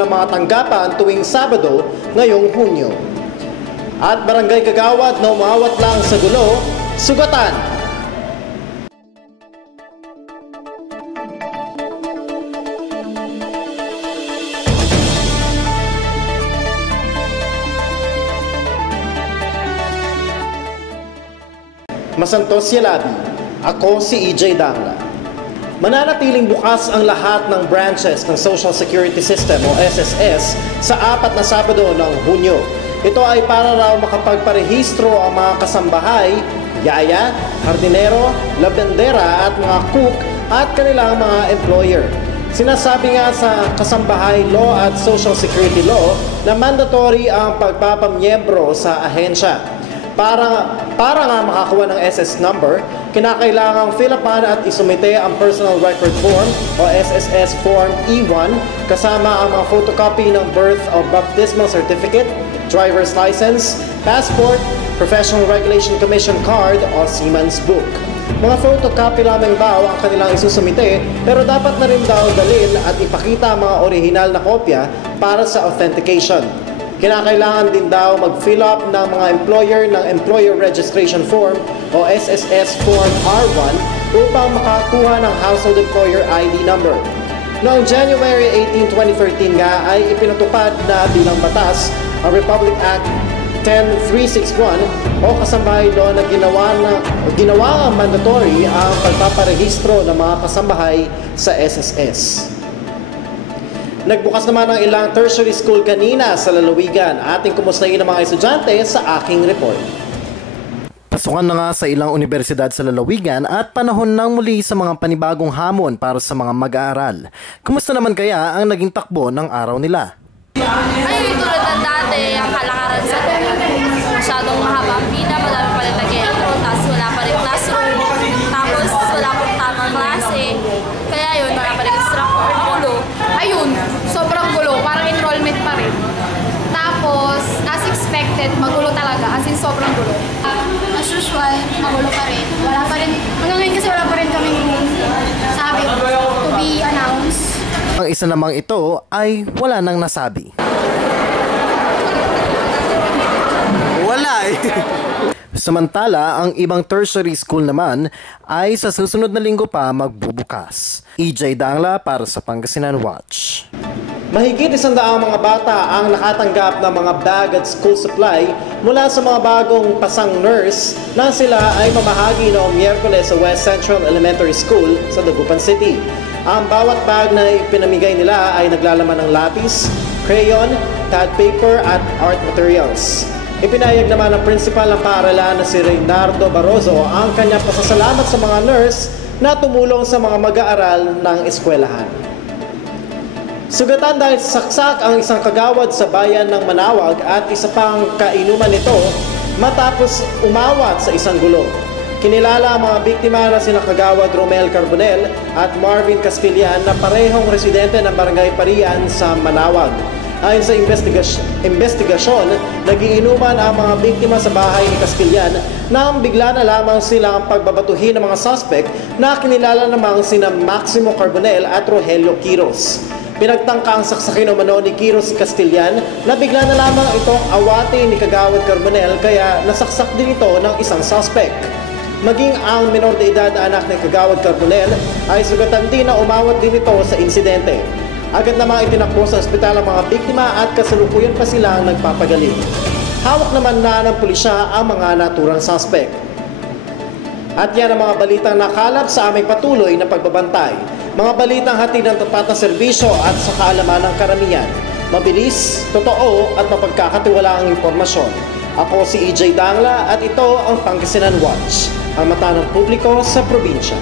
ng mga tanggapan tuwing Sabado ngayong Hunyo. At Barangay Kagawad na umawat lang sa gulo, sugatan. Masantos Yalabi, ako si EJ Dangla. Mananatiling bukas ang lahat ng branches ng Social Security System o SSS sa 4 na Sabado ng Hunyo. Ito ay para raw makapagparehistro ang mga kasambahay, yaya, hardinero, labendera at mga cook at kanilang mga employer. Sinasabi nga sa Kasambahay Law at Social Security Law na mandatory ang pagpapamiyembro sa ahensya. Para nga makakuha ng SS number, kinakailangang fill-upan at isumite ang Personal Record Form o SSS Form E1 kasama ang mga photocopy ng birth or baptismal certificate, driver's license, passport, Professional Regulation Commission card o Seaman's Book. Mga photocopy lamang daw ang kanilang isusumite pero dapat na rin daw dalhin at ipakita ang mga orihinal na kopya para sa authentication. Kinakailangan din daw mag-fill up ng mga employer ng Employer Registration Form o SSS Form R1 upang makakuha ng Household Employer ID number. Noong January 18, 2013 nga ay ipinatupad na bilang batas ang Republic Act 10361 o Kasambahay Law na ginawa mandatory ang pagpaparehistro ng mga kasambahay sa SSS. Nagbukas naman ang ilang tertiary school kanina sa lalawigan. Ating kumustahin ang mga estudyante sa aking report. Pasukan na nga sa ilang universidad sa lalawigan at panahon nang muli sa mga panibagong hamon para sa mga mag-aaral. Kumusta naman kaya ang naging takbo ng araw nila? Ay, tulad ng dati, ang kalakaran sa masyadong mahaba ang pila, madami pa rin nag-entro, tapos wala pa rin classroom, tapos wala pang tamang klase. Kaya yun, wala pa rin instructor. Gulo. Ayun, sobrang gulo, parang enrollment pa rin. Tapos, as expected, magulo talaga, as in sobrang gulo. As usual, magulo pa rin. Wala pa rin, hanggang ngayon kasi wala pa rin kaming sabi to be announced. Ang isa namang ito ay wala nang nasabi. Wala eh! Samantala, ang ibang tertiary school naman ay sa susunod na linggo pa magbubukas. EJ Dangla para sa Pangasinan Watch. Mahigit 100 mga bata ang nakatanggap ng mga bag at school supply mula sa mga bagong pasang nurse na sila ay mamahagi noong Miyerkules sa West Central Elementary School sa Dagupan City. Ang bawat bag na ipinamigay nila ay naglalaman ng lapis, crayon, pad paper at art materials. Ipinayag naman ng principal ng paaralan na si Reynardo Barroso ang kanyang pasasalamat sa mga nurse na tumulong sa mga mag-aaral ng eskwelahan. Sugatan dahil saksak ang isang kagawad sa bayan ng Manawag at isa pang kainuman nito matapos umawat sa isang gulo. Kinilala ang mga biktima na sina Kagawad Romel Carbonel at Marvin Caspillan na parehong residente ng Barangay Parian sa Manawag. Ayon sa investigasyon, nagiinuman ang mga biktima sa bahay ni Caspillan nang bigla na lamang silang pagbabatuhin ng mga suspect na kinilala namang sina Maximo Carbonel at Rogelio Quiros. Pinagtangka ang saksakin umano ni Quiros si Caspillan na bigla na lamang itong awati ni Kagawad Carbonel kaya nasaksak din ito ng isang suspect. Maging ang menor de edad na anak ni Kagawad Carbonel ay sugatan din na umawat din ito sa insidente. Agad namang itinakbo sa ospital ang mga biktima at kasalukuyan pa silang nagpapagaling. Hawak naman na ng pulisya ang mga naturang suspect. At yan ang mga balitang nakalap sa aming patuloy na pagbabantay. Mga balitang hatid ng tapat na serbisyo at sa kaalaman ng karamihan. Mabilis, totoo at mapagkakatiwalaang impormasyon. Ako si EJ Dangla at ito ang Pangasinan Watch, ang mata ng publiko sa probinsya.